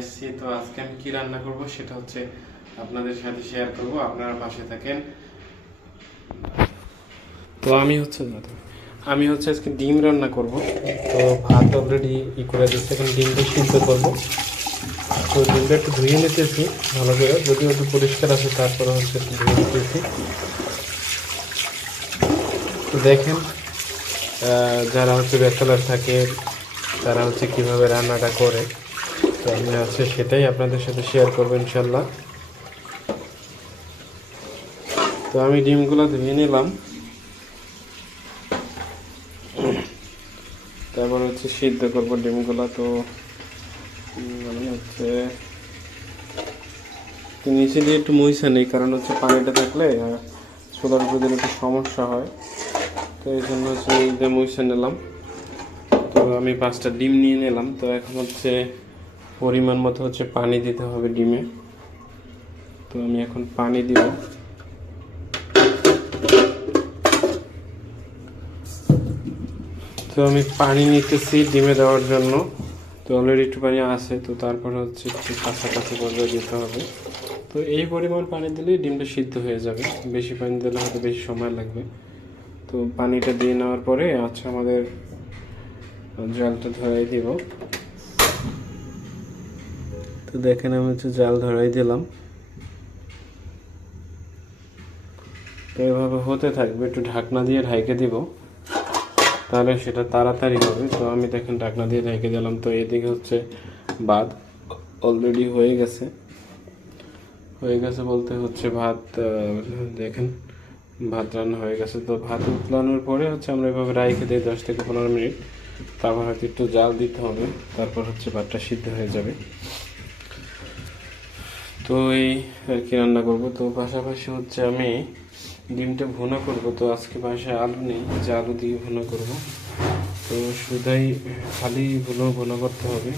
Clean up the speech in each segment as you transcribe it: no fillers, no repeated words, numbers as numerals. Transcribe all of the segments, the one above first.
এসেছি তো আজকে আমি কি রান্না করব সেটা হচ্ছে আপনাদের সাথে শেয়ার করব, আপনারা পাশে থাকেন। তো আমি হচ্ছে আজকে ডিম রান্না করব। তো ভাত অলরেডি করে দিচ্ছি, এখন ডিমটা সিদ্ধ করব। তো ডিমটা একটু ধুয়ে নিতেছি ভালো করে, যদিও একটু পরিষ্কার আছে তারপরে হচ্ছে একটু ধুয়ে নিতেছি। তো দেখেন যারা হচ্ছে ব্যাচেলার থাকে তারা হচ্ছে কিভাবে রান্নাটা করে, তো আমি আছে সেটাই আপনাদের সাথে শেয়ার করবো ইনশাল্লাহ। তো আমি ডিমগুলো ধুয়ে নিলাম, তারপর হচ্ছে সিদ্ধ করবো ডিমগুলো। তো আমি হচ্ছে নিচে দিয়ে একটু মুইসা নেই, কারণ হচ্ছে পানিটা থাকলে চুলার উপর দিলে একটু সমস্যা হয়। তো এই জন্য হচ্ছে এই যে মুইসা নিলাম। তো আমি 5টা ডিম নিয়ে নিলাম। তো এখন হচ্ছে পরিমাণ মতো হচ্ছে পানি দিতে হবে ডিমে। তো আমি এখন পানি দিব। তো আমি পানি নিতেছি ডিমে দেওয়ার জন্য। তো অলরেডি একটু পানি আছে, তো তারপরে হচ্ছে একটু কাছাকাছি পর্যায়ে দিতে হবে। তো এই পরিমাণ পানি দিলেই ডিমটা সিদ্ধ হয়ে যাবে, বেশি পানি দিলে হয়তো বেশি সময় লাগবে। তো পানিটা দিয়ে নেওয়ার পরে আচ্ছা আমাদের জালটা ধরাই দিব। তো দেখেন আমি হচ্ছে জাল ধরাই দিলাম। তো এভাবে হতে থাকবে, একটু ঢাকনা দিয়ে ঢাইকে দিব, তাহলে সেটা তাড়াতাড়ি হবে। তো আমি দেখেন ঢাকনা দিয়ে ঢেকে দিলাম। তো এদিকে হচ্ছে ভাত অলরেডি হয়ে গেছে বলতে হচ্ছে ভাত দেখেন ভাত রান্না হয়ে গেছে। তো ভাত উতলানোর পরে হচ্ছে আমরা এভাবে রাইখে দিই 10 থেকে 15 মিনিট, তারপর হয়তো একটু জাল দিতে হবে, তারপর হচ্ছে ভাতটা সিদ্ধ হয়ে যাবে। তো এই আর কি রান্না করব। তো পাশাপাশি হচ্ছে আমি ডিমটা ভুনা করব। তো আজকে বাসায় আলু নেই যে আলু দিয়ে ভুনা করব। তো শুধাই খালি ভুনা করতে হবে,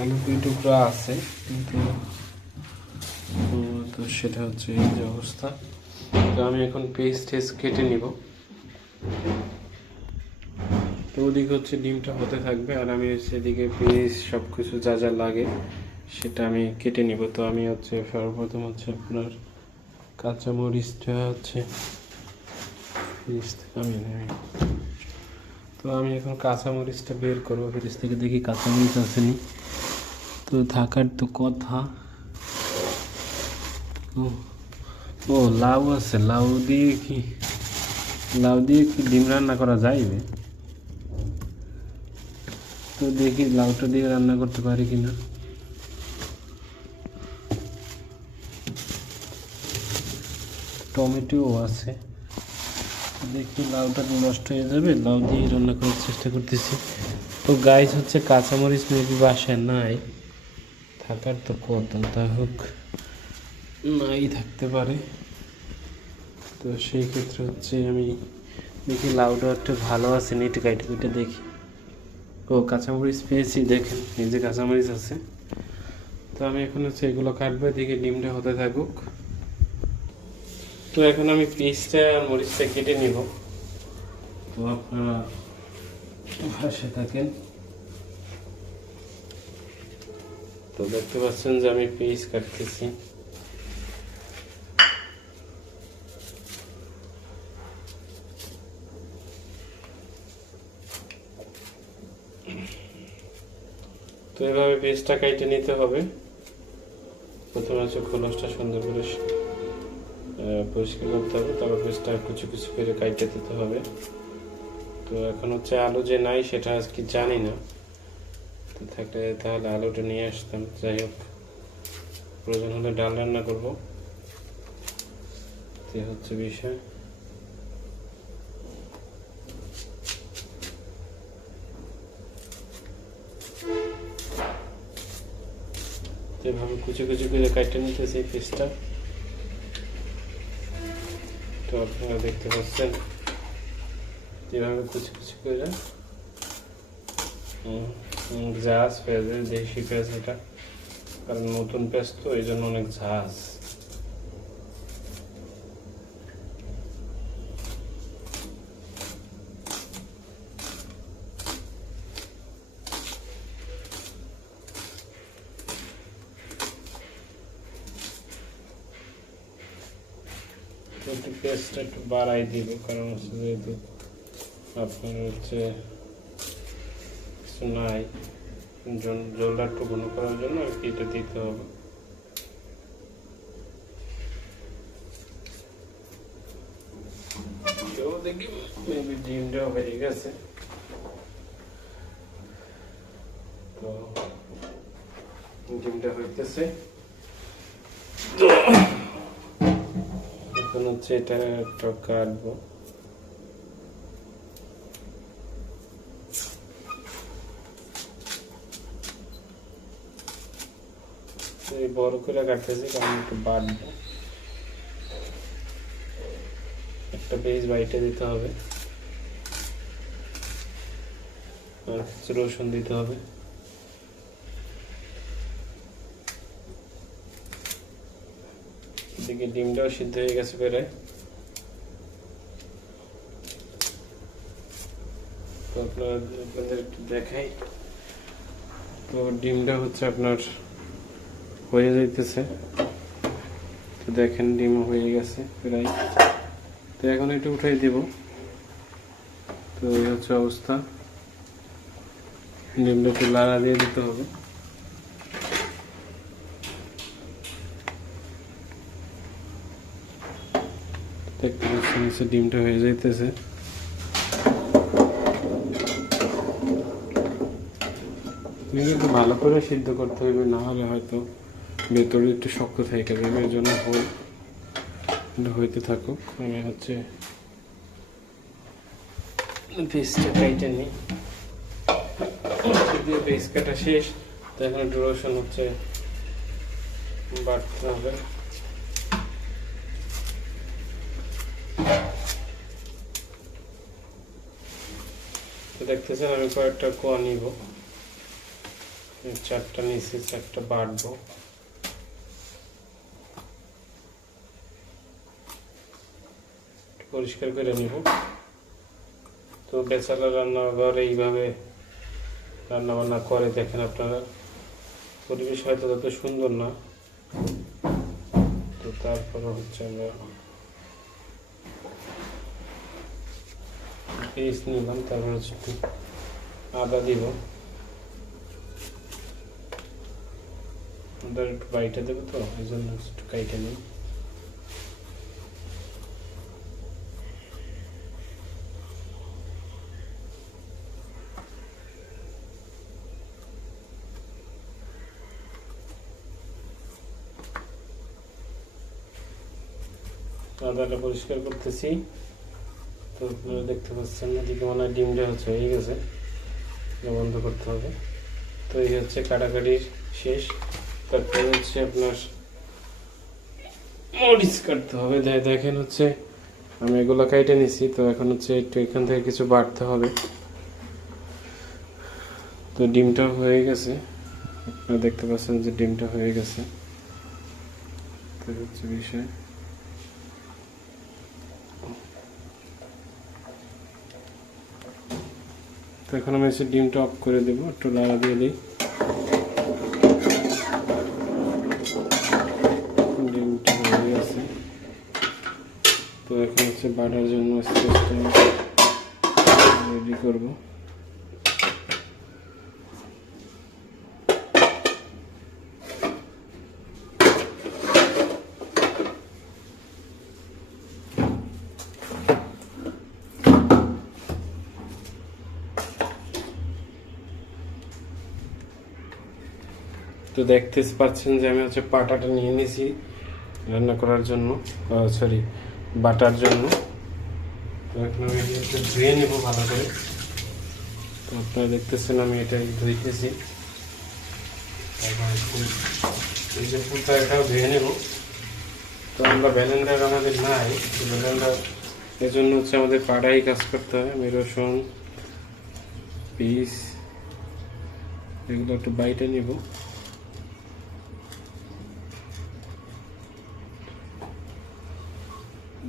আলু 2 টুকরা আছে কিন্তু তো সেটা হচ্ছে এই যে অবস্থা। তো আমি এখন পেস্ট কেটে নিব। তো ওদিকে হচ্ছে ডিমটা হতে থাকবে আর আমি সেদিকে পেস্ট সব কিছু যা যা লাগে সেটা আমি কেটে নিব। তো আমি হচ্ছে সর্বপ্রথম হচ্ছে আপনার কাঁচামরিচটা হচ্ছে তো আমি এখন কাঁচামরিচটা বের করবো ফ্রিজ থেকে, দেখি কাঁচামরিচ আসেনি। তো থাকার তো কথা। ও লাউ আছে, লাউ দিয়ে কি ডিম রান্না করা যাইবে? তো দেখি লাউটা দিয়ে রান্না করতে পারি কিনা। টমেটো আছে, দেখি লাউটা নষ্ট হয়ে যাবে, লাউ দিয়ে রান্না করার চেষ্টা করতেছি। তো গাইস হচ্ছে কাঁচামরিচ মেবি বাসায় নাই, থাকার তো কথা, তা হোক নাই থাকতে পারে। তো সেই ক্ষেত্রে হচ্ছে আমি দেখি লাউটা একটু ভালো আছে নিট কাইটে কুইটে দেখি। ও কাঁচামরিচ পেয়েছি, দেখেন এই যে কাঁচামরিচ আছে। তো আমি এখন হচ্ছে এগুলো কাটবো, দেখি ডিমটা হতে থাকুক। তো এখন আমি পেঁয়াজটা আর মরিচটা কেটে নিব। তো আপনারা পাশে থাকেন। তো দেখতে পাচ্ছেন যে আমি পেঁয়াজ কাটতেছি। তো এভাবে পেঁয়াজটা কেটে নিতে হবে। প্রথমে হচ্ছে খোলসটা সুন্দর করে পরিষ্কার করতে হবে, তারপর পেঁয়াজটা কুচি কুচি করে কেটে দিতে হবে। তো এখন হচ্ছে আলু যে নাই সেটা আজকে জানি না, তো থাকলে তাহলে আলুটা নিয়ে আসতাম। যাই হোক, প্রয়োজন হলে ডাল রান্না করবো, এই হচ্ছে বিষয়। এভাবে কুচি কুচি করে কাটতে নিতেছি পিসটা। তো আপনারা দেখতে পাচ্ছেন যেভাবে কুচি কুচি করে ঝাঁজ পেঁয়াজের দেশি পেঁয়াজ, এটা কারণ নতুন পেঁয়াজ তো এই জন্য অনেক ঝাঁজ। একটু পেস্টটা একটু বাড়াই দিব, কারণ হচ্ছে যেহেতু আপনার হচ্ছে কিছু নাই, জলটা একটু ঘন করার জন্য আর কি এটা দিতে হবে। দেখি মেবি ডিমটাও হয়ে গেছে। তো ডিমটা হইতেছে, তো এখন হচ্ছে এটা একটা কাটবো। বড় করে কাটতেছি কারণ একটু বাড়বো, একটা পেজ বাইটে দিতে হবে আর কিছু রসুন দিতে হবে। এদিকে ডিমটাও সিদ্ধ হয়ে গেছে প্রায়। তো আপনাদের একটু দেখাই, তো ডিমটা হচ্ছে আপনার হয়ে যাইতেছে। তো দেখেন ডিমও হয়ে গেছে প্রায়। তো এখন এটা উঠাই দিব। তো এই হচ্ছে অবস্থা, ডিমটা একটু লাড়া দিয়ে দিতে হবে। দেখতে পাচ্ছেন নিচে ডিমটা হয়ে যাইতেছে। একটু ভালো করে সিদ্ধ করতে হবে, না হলে হয়তো ভেতরে একটু শক্ত থেকে যাবে। এর জন্য হইতে থাকুক। আমি হচ্ছে পেস্টটা কাইটে নিই, পেস্ট কাটা শেষ। তো এখন একটু রসুন হচ্ছে বাটতে হবে। তো দেখতেছেন আমি কয়েকটা কোয়া নিব, 4টা নিচে 4টা বাটবো। পরিষ্কার করে নিব। তো বেচারা রান্নাঘর এইভাবে রান্না বান্না করে, দেখেন আপনারা, পরিবেশ হয়তো তত সুন্দর না, তো তারপরে হচ্ছে আমরা পেস্ট নিলাম। তারপর হচ্ছে একটু আদা দিব, আদা একটু বাইটে দেবো, তো এই জন্য একটু কাইটে নিই। আদাটা পরিষ্কার করতেছি। তো আপনারা দেখতে পাচ্ছেন এদিকে মনে হয় ডিমটা হচ্ছে হয়ে গেছে, বন্ধ করতে হবে। তো এই হচ্ছে কাটাকাটির শেষ। তারপরে হচ্ছে আপনার মরিচ কাটতে হবে। দেখেন হচ্ছে আমি এগুলো কাইটে নিছি। তো এখন হচ্ছে একটু এখান থেকে কিছু বাড়তে হবে। তো ডিমটা হয়ে গেছে, আপনারা দেখতে পাচ্ছেন যে ডিমটা হয়ে গেছে। তো হচ্ছে বিষয়, তো এখন আমি এসে ডিমটা অফ করে দেবো, একটু লাড়া দিয়ে দিই। ডিমটা হয়ে গেছে। তো এখন হচ্ছে বাটার জন্য রেডি করবো। তো দেখতে পাচ্ছেন যে আমি হচ্ছে পাটাটা নিয়ে নিয়েছি রান্না করার জন্য, সরি বাটার জন্য। তো এখন আমি হচ্ছে ধুয়ে নেব ভালো করে। তো আপনারা দেখতেছেন আমি এটা ধুইতেছি, এই যে পুরোটা এটাও ধুয়ে নেব। তো আমরা ব্লেন্ডার আমাদের নাই, ব্লেন্ডার এই জন্য হচ্ছে আমাদের পাটাই কাজ করতে হয়। আমি রসুন পিস এগুলো একটু বাইটে নেব।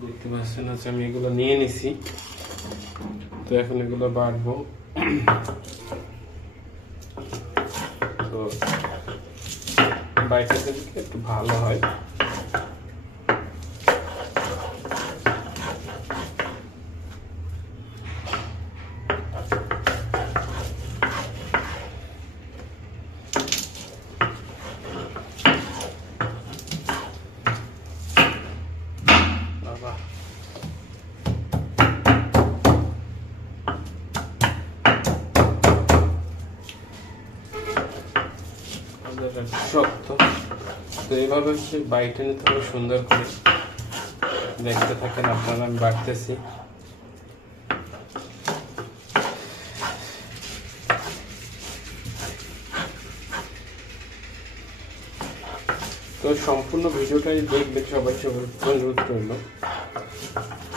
দেখতে পাচ্ছেন হচ্ছে আমি এগুলো নিয়ে নিছি। তো এখন এগুলো বাটবো। তো বাইটে দিলে একটু ভালো হয়। শক্ত। তো এইভাবে হচ্ছে বাইটে নিতে হবে সুন্দর করে। দেখতে থাকেন আপনারা, আমি বাড়তেছি। তো সম্পূর্ণ ভিডিওটাই দেখবেন সবাই, সবার অনুরোধ রইল।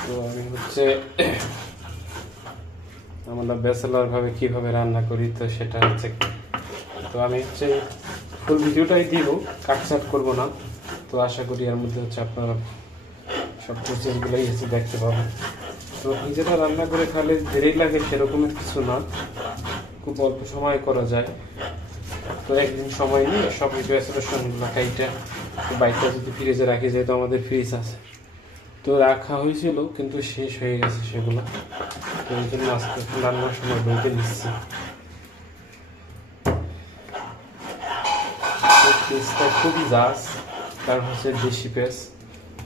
তো আমি হচ্ছে আমরা ব্যাচেলর ভাবে কিভাবে রান্না করি, তো সেটা হচ্ছে, তো আমি হচ্ছে ফুল ভিডিওটাই দিব, কাটছাট করবো না। তো আশা করি এর মধ্যে হচ্ছে আপনারা সব প্রসেসগুলোই হচ্ছে দেখতে পাবেন। তো নিজেরা রান্না করে খালে দেরি লাগে সেরকমের কিছু না, খুব অল্প সময় করা যায়। তো একদিন সময় নিয়ে সব ব্যাচেলর কাইটা বাইকটা যদি ফ্রিজে রাখি, যেহেতু আমাদের ফ্রিজ আছে, তো রাখা হয়েছিল কিন্তু শেষ হয়ে গেছে সেগুলো। তো এই জন্য আজকে রান্নার সময় বইতে নিচ্ছি। পেঁয়াজটা খুবই জাস, কারণ হচ্ছে দেশি পেঁয়াজ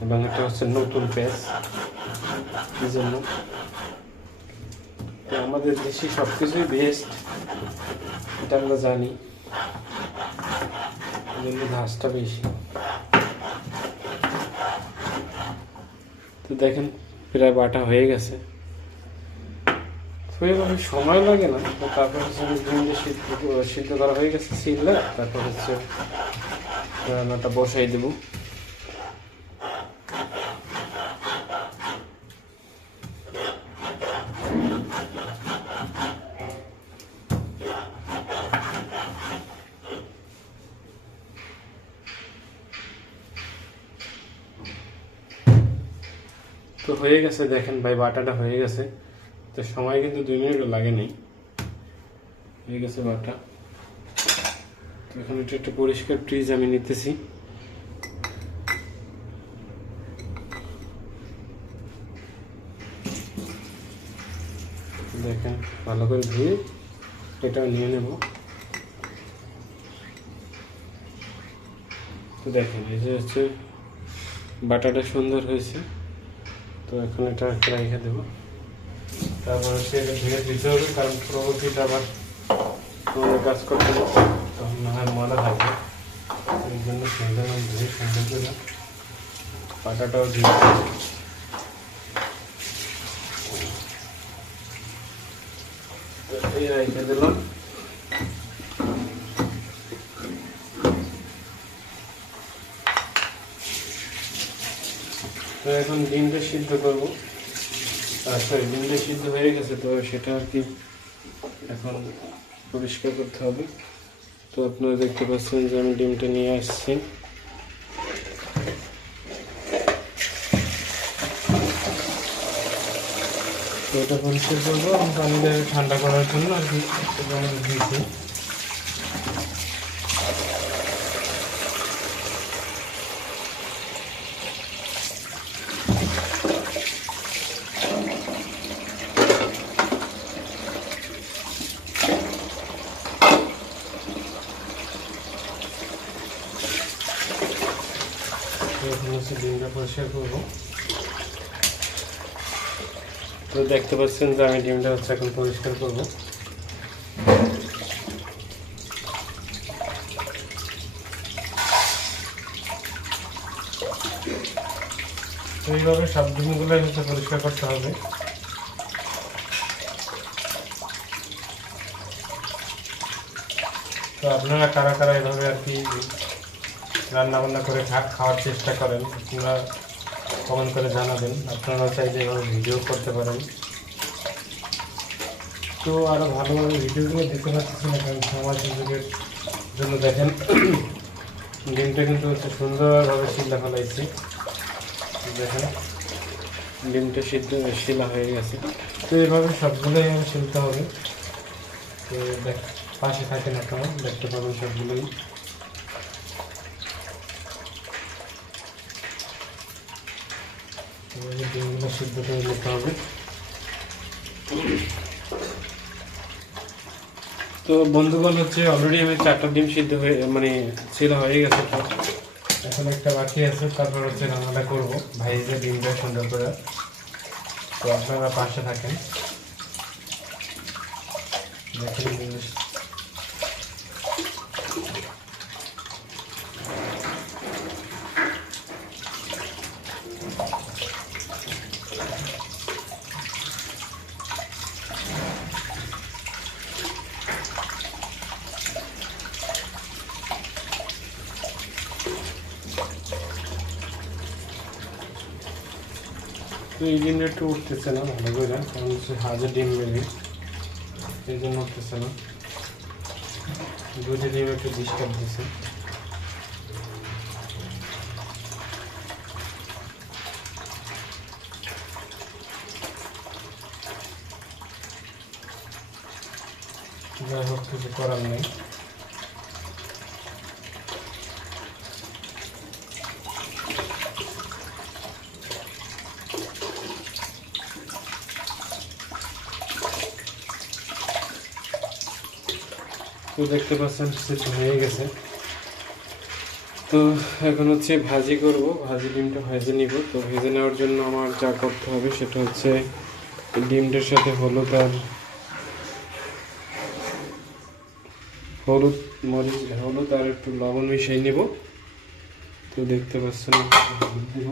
এবং এটা হচ্ছে নতুন পেঁয়াজ। এই জন্য তো আমাদের দেশি সব কিছুই বেস্ট, এটা আমরা জানি, কিন্তু ঘাসটা বেশি। তো দেখেন প্রায় বাটা হয়ে গেছে। এভাবে সময় লাগে না। তো তারপর হচ্ছে ডিমটা সিদ্ধ করা হয়ে গেছে সিললে, তারপর হচ্ছে রান্নাটা বসাই দেব। তো হয়ে গেছে, দেখেন ভাই বাটাটা হয়ে গেছে। তো সময় কিন্তু 2 মিনিটও লাগে নাই, হয়ে গেছে বাটা। তো এখন এটা একটা পরিষ্কার ফ্রিজ আমি নিতেছি। দেখেন ভালো করে ধুয়ে এটা নিয়ে নেব। তো দেখেন এই যে হচ্ছে বাটাটা সুন্দর হয়েছে। তো এখন এটা রেখে দেবো। তারপর হচ্ছে এটা ধুয়ে দিতে হবে, কারণ পরবর্তীতে আবার কাজ করতে হবে, তখন না হয় ময়লা থাকবে। এই জন্য সুন্দর ধুয়ে সুন্দর করে বাটাটাও দিয়ে রেখে দিলাম। তো এখন ডিমটা সিদ্ধ করবো। সরি, ডিমটা সিদ্ধ হয়ে গেছে, তো সেটা আর কি এখন পরিষ্কার করতে হবে। তো আপনারা দেখতে পাচ্ছেন যে আমি ডিমটা নিয়ে আসছি। তো এটা পরিষ্কার করবো, আমি পানিটা ঠান্ডা করার জন্য আর কি দিয়েছি। ডিমটা পরিষ্কার করবো। তো দেখতে পাচ্ছেন যে আমি ডিমটা হচ্ছে এখন পরিষ্কার করবো। তো এইভাবে সব ডিমগুলো হচ্ছে পরিষ্কার করতে হবে। তো আপনারা কারা কারা এভাবে আর কি রান্না বান্না করে খাওয়ার চেষ্টা করেন, আপনারা কমেন্ট করে জানাবেন। আপনারা চাইলে এভাবে ভিডিও করতে পারেন। তো আরও ভালোভাবে ভিডিওগুলো দেখতে পাচ্ছি না, কারণ সময় সুযোগের জন্য। দেখেন ডিমটা কিন্তু হচ্ছে সুন্দরভাবে শিলা ফেলাইছি। দেখেন ডিমটা শিলা হয়ে গেছে। তো এইভাবে সবগুলোই আমি শিলতে হবে। তো পাশে থাকেন, আপনারা দেখতে পাবেন সবগুলোই। ডিমগুলো সিদ্ধ করে নিতে হবে। তো বন্ধুগণ হচ্ছে অলরেডি আমি 4টা ডিম সিদ্ধ হয়ে ছিল হয়ে গেছে। তো এখন একটা বাকি আছে, তারপর হচ্ছে রান্নাটা করবো ভাইজে ডিমটা সুন্দর করে। তো আপনারা পাশে থাকেন, দেখেন। তো এই ডিমটা একটু উঠতেছে না ভালো করে, কারণ হচ্ছে হাজার ডিম মেলে, এই জন্য উঠতেছে না। দুটো ডিম একটু ডিস্টার্ব দিচ্ছে। যাই হোক, কিছু করার নেই। তো দেখতে পাচ্ছেন সেটা হয়ে গেছে। তো এখন হচ্ছে ভাজি করব, ভাজি ডিমটা ভেজে নিব। তো ভেজে নেওয়ার জন্য আমার যা করতে হবে সেটা হচ্ছে ডিমটার সাথে হলুদ আর একটু লবণ মিশিয়ে নেব। তো দেখতে পাচ্ছেন দেব।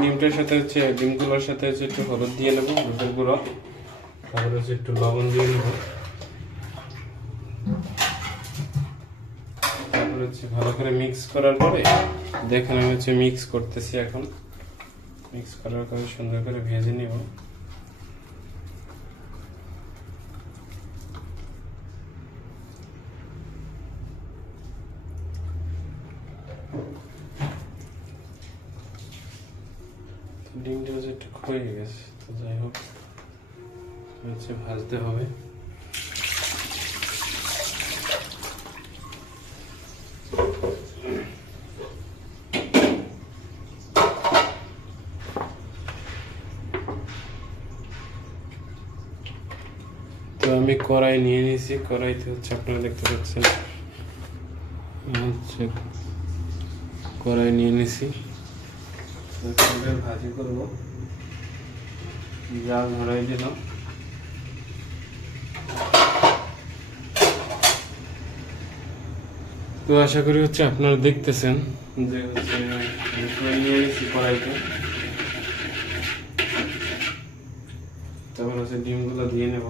ডিমটার সাথে হচ্ছে ডিমগুলোর সাথে হচ্ছে একটু হলুদ দিয়ে নেবো, হলুদের গুঁড়ো, তারপরে হচ্ছে একটু লবণ দিয়ে নেব। তারপরে হচ্ছে ভালো করে মিক্স করার পরে দেখেন আমি হচ্ছে মিক্স করতেছি। এখন মিক্স করার পরে সুন্দর করে ভেজে নিব। ডিমটা হচ্ছে একটু হয়ে গেছে, তো যাই হোক হচ্ছে ভাজতে হবে। তো আমি কড়াই নিয়ে নিয়েছি, কড়াইতে হচ্ছে আপনারা দেখতে পাচ্ছেন হচ্ছে কড়াই নিয়ে নিয়েছি। ভাজি করব, জাল ধরাই দিলাম। তো আশা করি হচ্ছে আপনারা দেখতেছেন যে হচ্ছে নিয়ে নিয়েছি কড়াইতে। তারপর হচ্ছে ডিমগুলো দিয়ে নেব।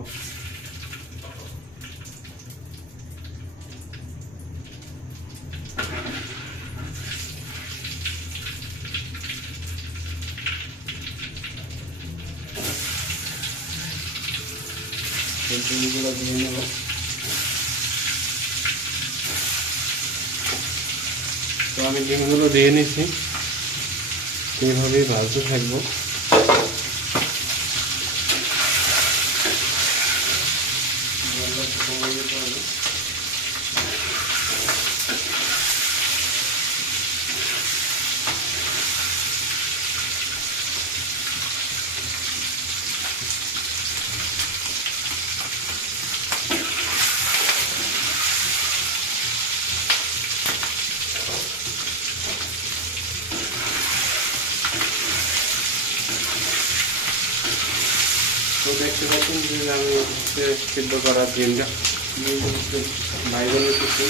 ডিমগুলো দিয়ে নেব। তো আমি ডিমগুলো দিয়ে নিছি, এইভাবেই ভাজতে থাকবো। তো দেখতে পাচ্ছেন যে আমি হচ্ছে সিদ্ধ করা ডিমটা বাইরে নিতেছি।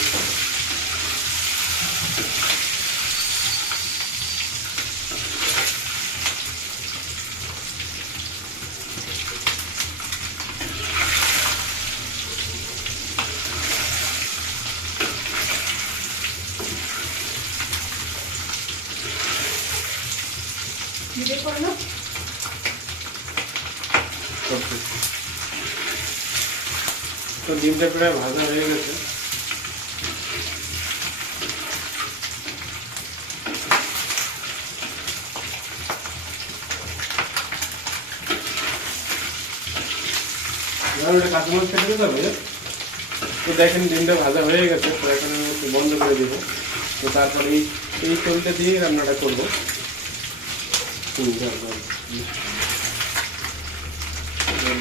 তো ডিমটা প্রায় ভাজা হয়ে গেছে। কাঁচামরিচ কেটে দিতে হবে। তো দেখেন ডিমটা ভাজা হয়ে গেছে, তো এখন আমি একটু বন্ধ করে দিব। তো তারপরে এই তেলটা দিয়ে রান্নাটা করবো।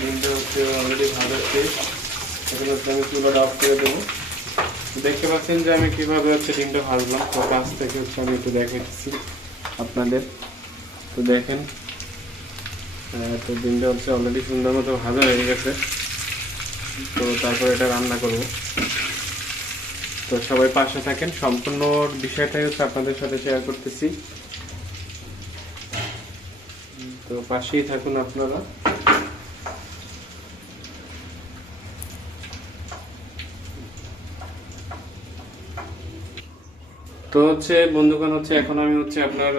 ডিমটা হচ্ছে অলরেডি ভাজা শেষ। এখন হচ্ছে আমি চুলাটা অফ করে দেবো। দেখতে পাচ্ছেন যে আমি কিভাবে হচ্ছে ডিমটা ভাজলাম। তো কাছ থেকে হচ্ছে আমি একটু দেখাচ্ছি আপনাদের। তো দেখেন, তো ডিমটা হচ্ছে অলরেডি সুন্দর মতো ভাজা হয়ে গেছে। তো তারপর এটা রান্না করব। তো সবাই পাশে থাকেন, সম্পূর্ণ বিষয়টাই হচ্ছে আপনাদের সাথে শেয়ার করতেছি। তো পাশেই থাকুন আপনারা। তো হচ্ছে বন্ধুগণ, হচ্ছে এখন আমি হচ্ছে আপনার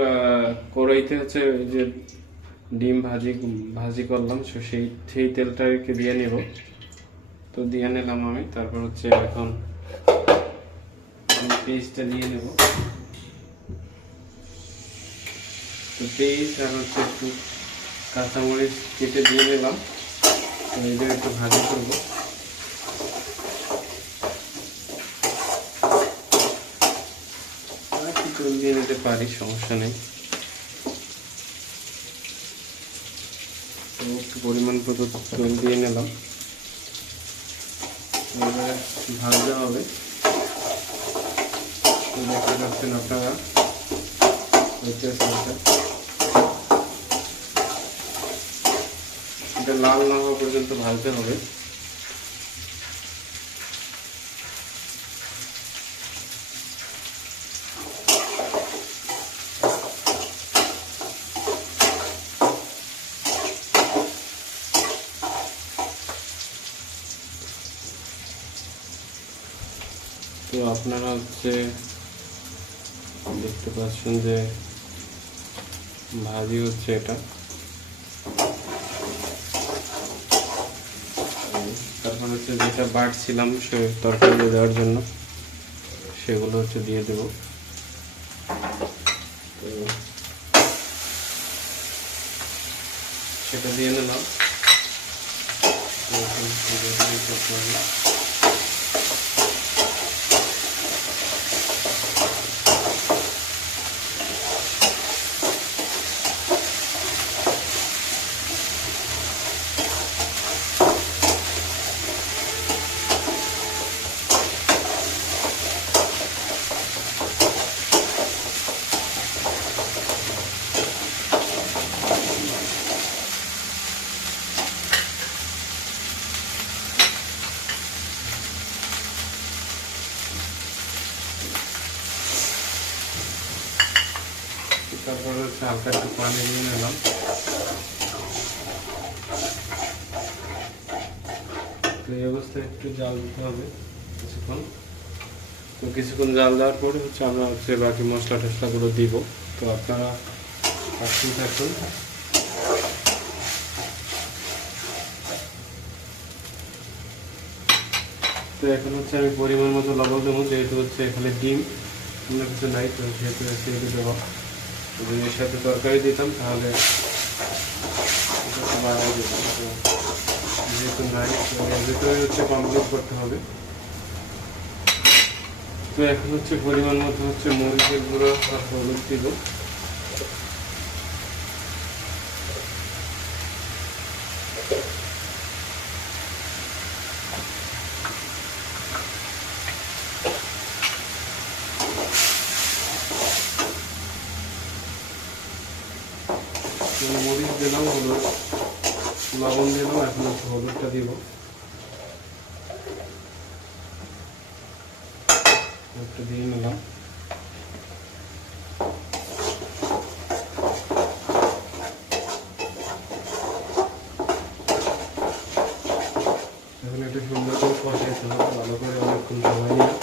কড়াইতে হচ্ছে এই যে ডিম ভাজি ভাজি করলাম, সেই সেই তেলটাকে দিয়ে নেব। তো দিয়ে নিলাম আমি। তারপর হচ্ছে এখন পেস্টটা দিয়ে নেব। তো পেস্ট আর হচ্ছে একটু কাঁচামরিচ কেটে দিয়ে নিলাম। তো এটা একটু ভাজি করবো। তেল দিয়ে নিতে পারি, সমস্যা নেই। তো একটু পরিমাণ মতো তেল দিয়ে নিলাম। এবারে ভাজতে হবে। দেখতে পাচ্ছেন আপনারা, এটা লাল না হওয়া পর্যন্ত ভাজতে হবে। তো আপনারা হচ্ছে দেখতে পাচ্ছেন যে ভাজি হচ্ছে এটা। তারপর হচ্ছে যেটা বাটছিলাম সে তরকারি দেওয়ার জন্য, সেগুলো হচ্ছে দিয়ে দেব। তো সেটা দিয়ে নিলাম। তারপর হচ্ছে হালকা একটু পানি দিয়ে নিলাম। তো এই অবস্থায় একটু জাল দিতে হবে কিছুক্ষণ। তো কিছুক্ষণ জাল দেওয়ার পরে হচ্ছে আমরা হচ্ছে বাকি মশলা টশলাগুলো দিব। তো আপনারা পাশেই থাকুন। তো এখন হচ্ছে আমি পরিমাণ মতো লবণ দেবো, যেহেতু হচ্ছে এখানে ডিম অন্য কিছু নাই, তো সেহেতু সেহেতু দেবো। যদি এর সাথে তরকারি দিতাম তাহলে বাড়াই দিতাম। তো যেহেতু নাই, তো এর ভিতরে হচ্ছে কমপ্লিট করতে হবে। তো এখন হচ্ছে পরিমাণ মতো হচ্ছে মরিচের গুঁড়ো আর হলুদ দিব। মরিচ দিলাম, হলুদ লবণ দিলাম, এখন হচ্ছে হলুদটা দিব। একটু দিয়ে নিলাম। এখন একটু সুন্দর করে কষাইতে হবে, ভালো করে অনেকক্ষণ সময় নিয়ে।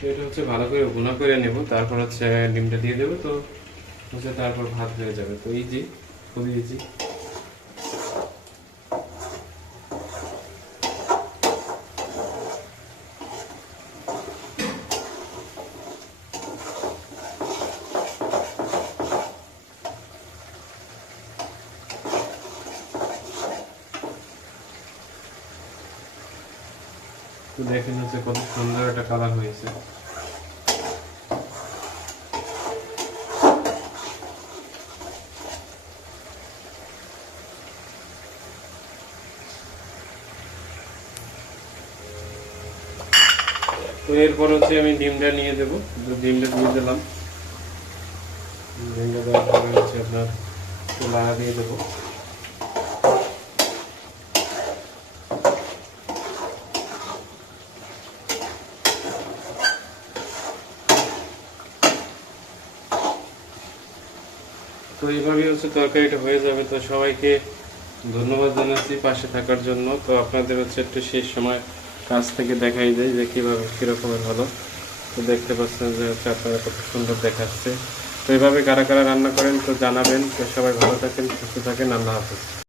তো এটা হচ্ছে ভালো করে ভুনা করে নেব। তারপর হচ্ছে ডিমটা দিয়ে দেবো। তো হচ্ছে তারপর ভাত হয়ে যাবে। তো ইজি, খুবই ইজি। তো দেখেন হচ্ছে কত সুন্দর একটা কালার হয়েছে। তো এরপর হচ্ছে আমি ডিমটা নিয়ে দেবো, ডিমটা দিয়ে দিলাম। ডিমটা দেওয়ার পরে হচ্ছে আপনার লাড়া দিয়ে দেবো। তো এইভাবেই হচ্ছে তরকারিটা হয়ে যাবে। তো সবাইকে ধন্যবাদ জানাচ্ছি পাশে থাকার জন্য। তো আপনাদের হচ্ছে একটু শেষ সময় কাছ থেকে দেখাই যায় যে কীভাবে কীরকমের হলো। তো দেখতে পাচ্ছেন যে হচ্ছে আপনারা কত সুন্দর দেখাচ্ছে। তো এইভাবে কারা কারা রান্না করেন তো জানাবেন। তো সবাই ভালো থাকেন, সুস্থ থাকেন, আল্লাহ হাফেজ।